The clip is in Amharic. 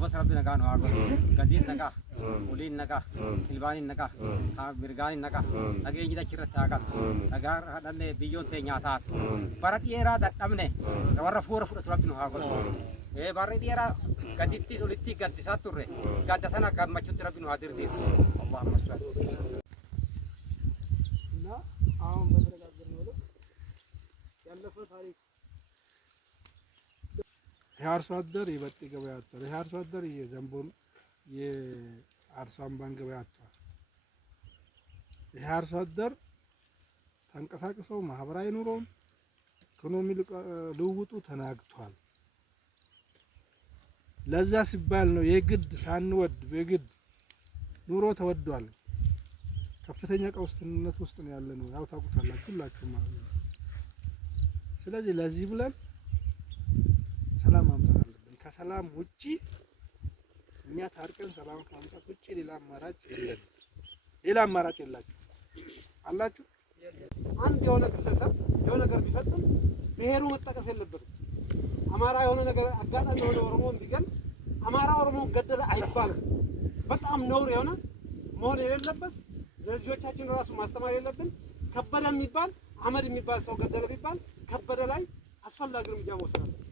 duubas rabbi nagaa nu haa godhu gadiin nagaa uliin nagaa ilbaaniin nagaa mirgaaniin nagaa nageenyi dachirratti haa galu nagaa hadhanne biyyoon ta'e nyaataati bara dheeraa dadhabne warra fuura fudhatu rabbi nu haa godhu bara dheeraa gadittis olitti gaddisaa turre gadda tana gammachuutti rabbi nu haa dirdiiru allahumma salli እና አሁን በተረጋገርነው ነው ያለፈው ታሪክ የአርሶ አደር የበጤ ገበያ አጥቷል። የአርሶ አደር የዘንቦን የአርሶ አምባን ገበያ አጥቷል። የአርሶ አደር ተንቀሳቅሶ ማህበራዊ ኑሮም ኢኮኖሚ ልውውጡ ተናግቷል። ለዛ ሲባል ነው የግድ ሳንወድ በግድ ኑሮ ተወዷል። ከፍተኛ ቀውስነት ውስጥ ነው ያለነው። ያው ታውቁታላችሁ ሁላችሁ ማለት ነው። ስለዚህ ለዚህ ብለን ሰላም ማምጣት አለብን። ከሰላም ውጪ እኛ ታርቀን ሰላም ከማምጣት ውጪ ሌላ አማራጭ የለም። ሌላ አማራጭ የላችሁ አላችሁ። አንድ የሆነ ግለሰብ የሆነ ነገር ቢፈጽም ብሔሩ መጠቀስ የለበትም። አማራ የሆነ ነገር አጋጣሚ የሆነ ኦሮሞ ቢገል አማራ ኦሮሞ ገደለ አይባልም። በጣም ነውር የሆነ መሆን የሌለበት ለልጆቻችን ራሱ ማስተማር የለብን። ከበደ የሚባል አህመድ የሚባል ሰው ገደለ ቢባል ከበደ ላይ አስፈላጊ እርምጃ መውሰድ አለብን።